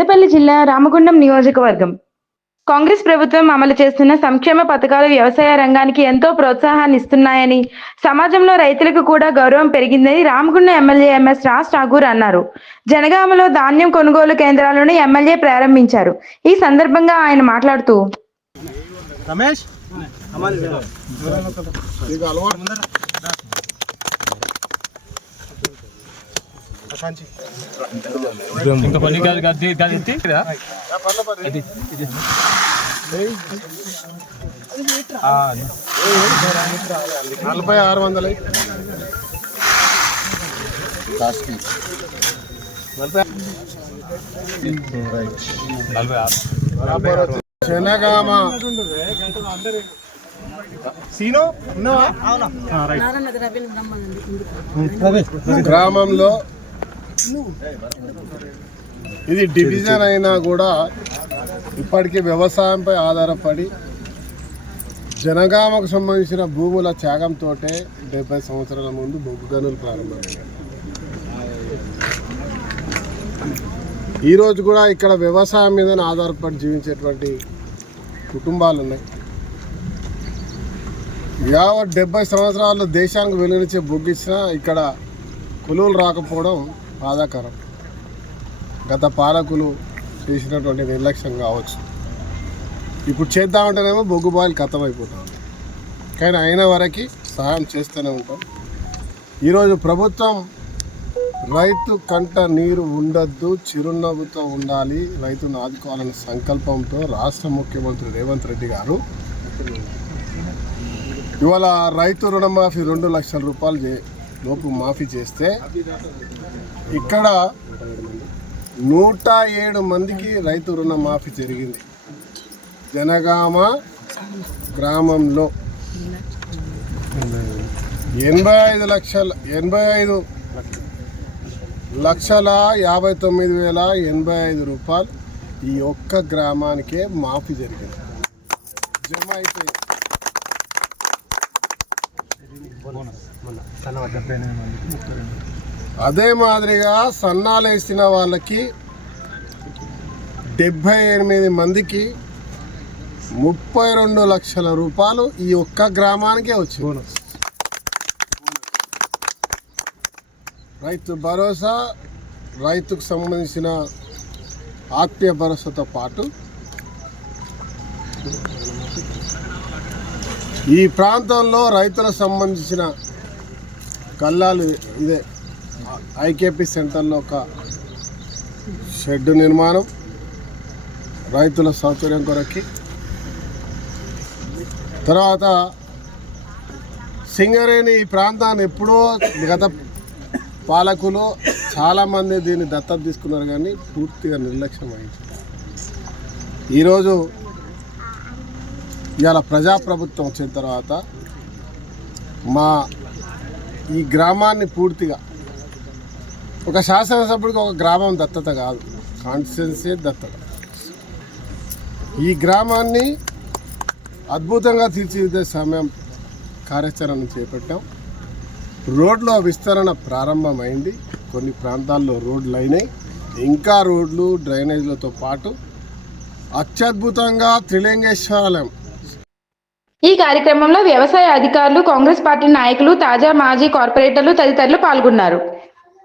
పెద్దపల్లి జిల్లా రామగుండం నియోజకవర్గం కాంగ్రెస్ ప్రభుత్వం అమలు చేస్తున్న సంక్షేమ పథకాలు వ్యవసాయ రంగానికి ఎంతో ప్రోత్సాహాన్ని ఇస్తున్నాయని, సమాజంలో రైతులకు కూడా గౌరవం పెరిగిందని రామగుండం ఎమ్మెల్యే ఎంఎస్ రాజ్ ఠాకూర్ అన్నారు. జనగామలో ధాన్యం కొనుగోలు కేంద్రాలను ఎమ్మెల్యే ప్రారంభించారు. ఈ సందర్భంగా ఆయన మాట్లాడుతూ జనగామ గ్రామంలో ఇది డివిజన్ అయినా కూడా ఇప్పటికీ వ్యవసాయంపై ఆధారపడి జనగామకు సంబంధించిన భూముల త్యాగంతో 70 సంవత్సరాల ముందు బొగ్గు గనులు ప్రారంభమయ్యాయి. ఈరోజు కూడా ఇక్కడ వ్యవసాయం మీద ఆధారపడి జీవించేటువంటి కుటుంబాలు ఉన్నాయి. 70 సంవత్సరాల్లో దేశానికి వెలువరించే బొగ్గు ఇచ్చినా ఇక్కడ కొలువులు రాకపోవడం బాధాకరం. గత పాలకులు చేసినటువంటి నిర్లక్ష్యం కావచ్చు. ఇప్పుడు చేద్దామంటేనేమో బొగ్గు బాయిలు ఖతమైపోతాం, కానీ అయిన వరకు సహాయం చేస్తూనే ఉంటాం. ఈరోజు ప్రభుత్వం రైతు కంట నీరు ఉండొద్దు, చిరునవ్వుతో ఉండాలి, రైతును ఆదుకోవాలనే సంకల్పంతో రాష్ట్ర ముఖ్యమంత్రి రేవంత్ రెడ్డి గారు ఇవాళ రైతు రుణమాఫీ 2 లక్షల రూపాయలు లోపు మాఫీ చేస్తే ఇక్కడ 107 మందికి రైతు రుణమాఫీ జరిగింది. జనగామ గ్రామంలో 85,59,085 రూపాయలు ఈ ఒక్క గ్రామానికే మాఫీ జరిగింది, జమ అయిపోయింది. అదే మాదిరిగా సన్నాలు వేసిన వాళ్ళకి 78 మందికి 32 లక్షల రూపాయలు ఈ ఒక్క గ్రామానికే వచ్చింది. రైతు భరోసా, రైతుకు సంబంధించిన ఆత్మీయ భరోసాతో పాటు ఈ ప్రాంతంలో రైతులకు సంబంధించిన కల్లాలు ఇదే ఐకేపీ సెంటర్లో ఒక షెడ్ నిర్మాణం రైతుల సౌకర్యం కొరకి. తర్వాత సింగరేణి ఈ ప్రాంతాన్ని ఎప్పుడో గత పాలకులు చాలామంది దీన్ని దత్తత తీసుకున్నారు, కానీ పూర్తిగా నిర్లక్ష్యం వహించారు. ఈరోజు ఇవాళ ప్రజాప్రభుత్వం వచ్చిన తర్వాత మా ఈ గ్రామాన్ని పూర్తిగా ఒక శాసనసభ్యుడికి ఒక గ్రామం దత్తత కాదు, కాన్స్టిట్యున్సీ దత్తత. ఈ గ్రామాన్ని అద్భుతంగా తీర్చిదిద్దే సమయం కార్యాచరణ చేపట్టాం. రోడ్ల విస్తరణ ప్రారంభమైంది, కొన్ని ప్రాంతాల్లో రోడ్లు అయినాయి, ఇంకా రోడ్లు డ్రైనేజీలతో పాటు అత్యద్భుతంగా త్రిలింగేశ్వరాలయం. ఈ కార్యక్రమంలో వ్యవసాయ అధికారులు, కాంగ్రెస్ పార్టీ నాయకులు, తాజా మాజీ కార్పొరేటర్లు తదితరులు పాల్గొన్నారు.